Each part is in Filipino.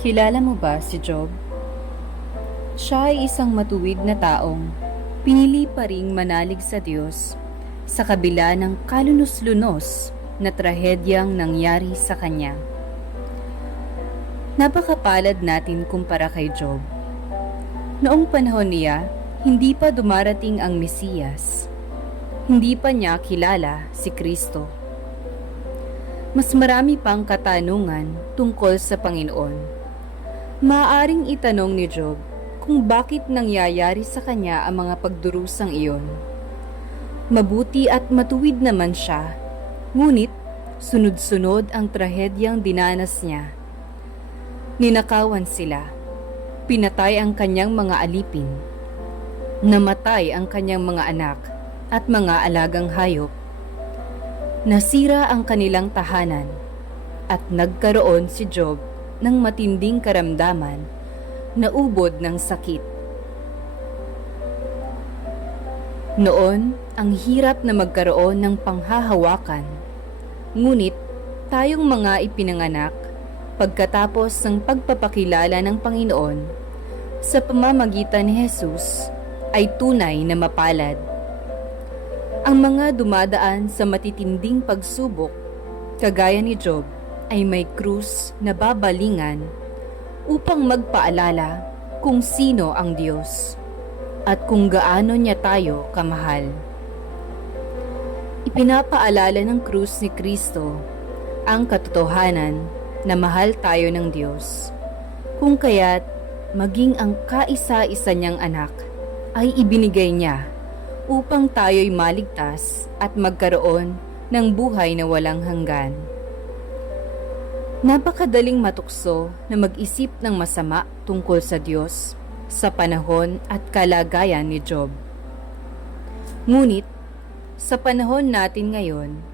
Kilala mo ba si Job? Siya ay isang matuwid na taong pinili pa ring manalig sa Diyos sa kabila ng kalunos-lunos na trahedyang nangyari sa kanya. Napakapalad natin kumpara kay Job. Noong panahon niya, hindi pa dumarating ang Mesiyas. Hindi pa niya kilala si Kristo. Mas marami pang katanungan tungkol sa Panginoon. Maaaring itanong ni Job kung bakit nangyayari sa kanya ang mga pagdurusang iyon. Mabuti at matuwid naman siya, ngunit sunod-sunod ang trahedyang dinanas niya. Ninakawan sila, pinatay ang kanyang mga alipin, namatay ang kanyang mga anak at mga alagang hayop, nasira ang kanilang tahanan, at nagkaroon si Job ng matinding karamdaman na ubod ng sakit. Noon, ang hirap na magkaroon ng panghahawakan, ngunit tayong mga ipinanganak pagkatapos ng pagpapakilala ng Panginoon sa pamamagitan ni Jesus ay tunay na mapalad. Ang mga dumadaan sa matitinding pagsubok, kagaya ni Job, ay may krus na babalingan upang magpaalala kung sino ang Diyos at kung gaano niya tayo kamahal. Ipinapaalala ng krus ni Kristo ang katotohanan na mahal tayo ng Diyos, kung kaya't maging ang kaisa-isa niyang anak ay ibinigay niya upang tayo'y maligtas at magkaroon ng buhay na walang hanggan. Napakadaling matukso na mag-isip ng masama tungkol sa Diyos sa panahon at kalagayan ni Job. Ngunit, sa panahon natin ngayon,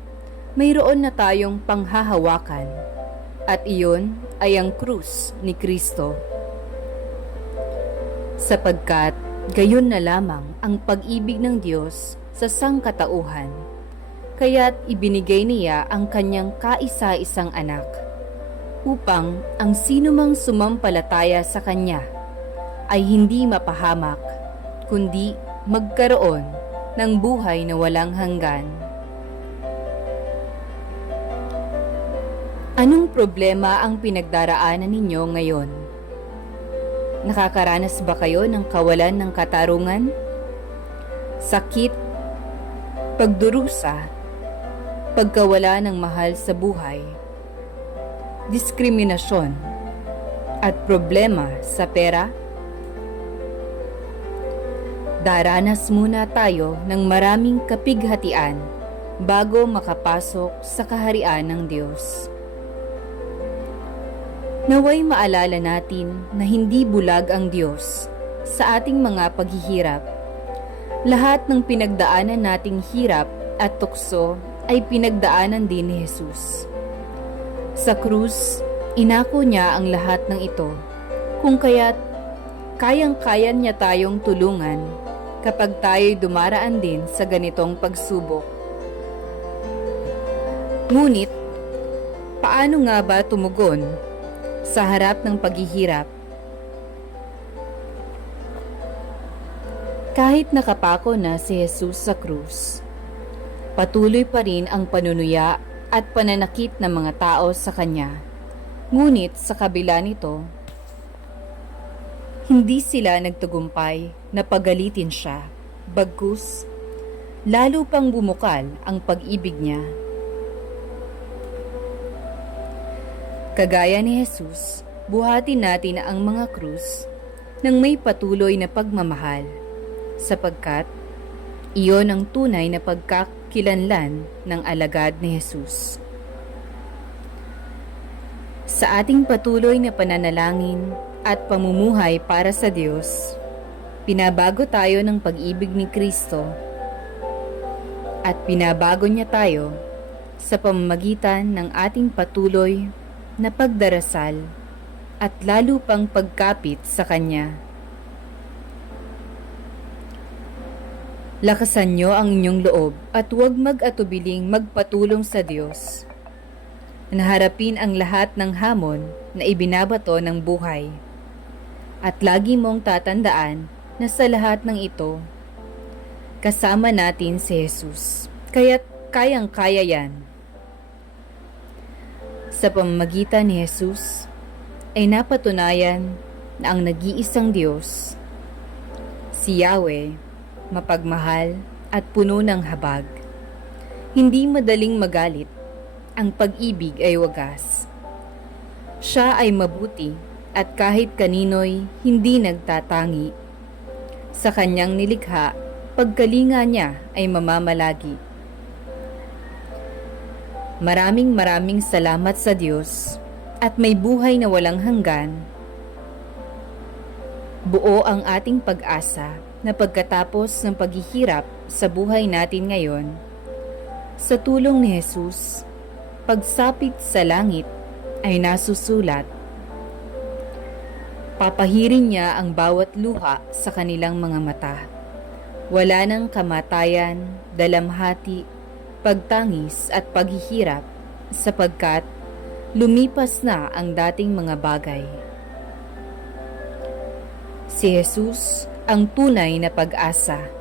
mayroon na tayong panghahawakan at iyon ay ang krus ni Kristo. Sapagkat gayon na lamang ang pag-ibig ng Diyos sa sangkatauhan, kaya't ibinigay niya ang kanyang kaisa-isang anak upang ang sinumang sumampalataya sa Kanya ay hindi mapahamak, kundi magkaroon ng buhay na walang hanggan. Anong problema ang pinagdaraanan ninyo ngayon? Nakakaranas ba kayo ng kawalan ng katarungan? Sakit, pagdurusa, pagkawala ng mahal sa buhay, diskriminasyon, at problema sa pera? Daranas muna tayo ng maraming kapighatian bago makapasok sa kaharian ng Diyos. Naway maalala natin na hindi bulag ang Diyos sa ating mga paghihirap. Lahat ng pinagdaanan nating hirap at tukso ay pinagdaanan din ni Jesus. Sa krus, inako niya ang lahat ng ito, kung kaya't kayang-kaya niya tayong tulungan kapag tayo'y dumaraan din sa ganitong pagsubok. Ngunit, paano nga ba tumugon sa harap ng paghihirap? Kahit nakapako na si Jesus sa krus, patuloy pa rin ang panunuya at pananakit ng mga tao sa Kanya. Ngunit sa kabila nito, hindi sila nagtagumpay na pagalitin siya, bagkus lalo pang bumukal ang pag-ibig niya. Kagaya ni Jesus, buhatin natin ang mga krus ng may patuloy na pagmamahal, sapagkat iyon ang tunay na pagkakilanlan ng alagad ni Jesus. Sa ating patuloy na pananalangin at pamumuhay para sa Diyos, pinabago tayo ng pag-ibig ni Kristo at pinabago niya tayo sa pamamagitan ng ating patuloy na pagdarasal at lalo pang pagkapit sa Kanya. Lakasan niyo ang inyong loob at huwag mag-atubiling magpatulong sa Diyos. na harapin ang lahat ng hamon na ibinabato ng buhay. At lagi mong tatandaan na sa lahat ng ito, kasama natin si Jesus, kaya't kayang-kaya yan. Sa pamamagitan ni Jesus, ay napatunayan na ang nag-iisang Diyos, si Yahweh, mapagmahal at puno ng habag. Hindi madaling magalit, ang pag-ibig ay wagas. Siya ay mabuti at kahit kanino'y hindi nagtatangi. Sa kanyang nilikha, pagkalinga niya ay mamamalagi. Maraming salamat sa Diyos at may buhay na walang hanggan. Buo ang ating pag-asa na pagkatapos ng paghihirap sa buhay natin ngayon, sa tulong ni Jesus, pagsapit sa langit ay nasusulat. Papahirin niya ang bawat luha sa kanilang mga mata. Wala nang kamatayan, dalamhati, pagtangis at paghihirap sapagkat lumipas na ang dating mga bagay. Si Jesus ang tunay na pag-asa.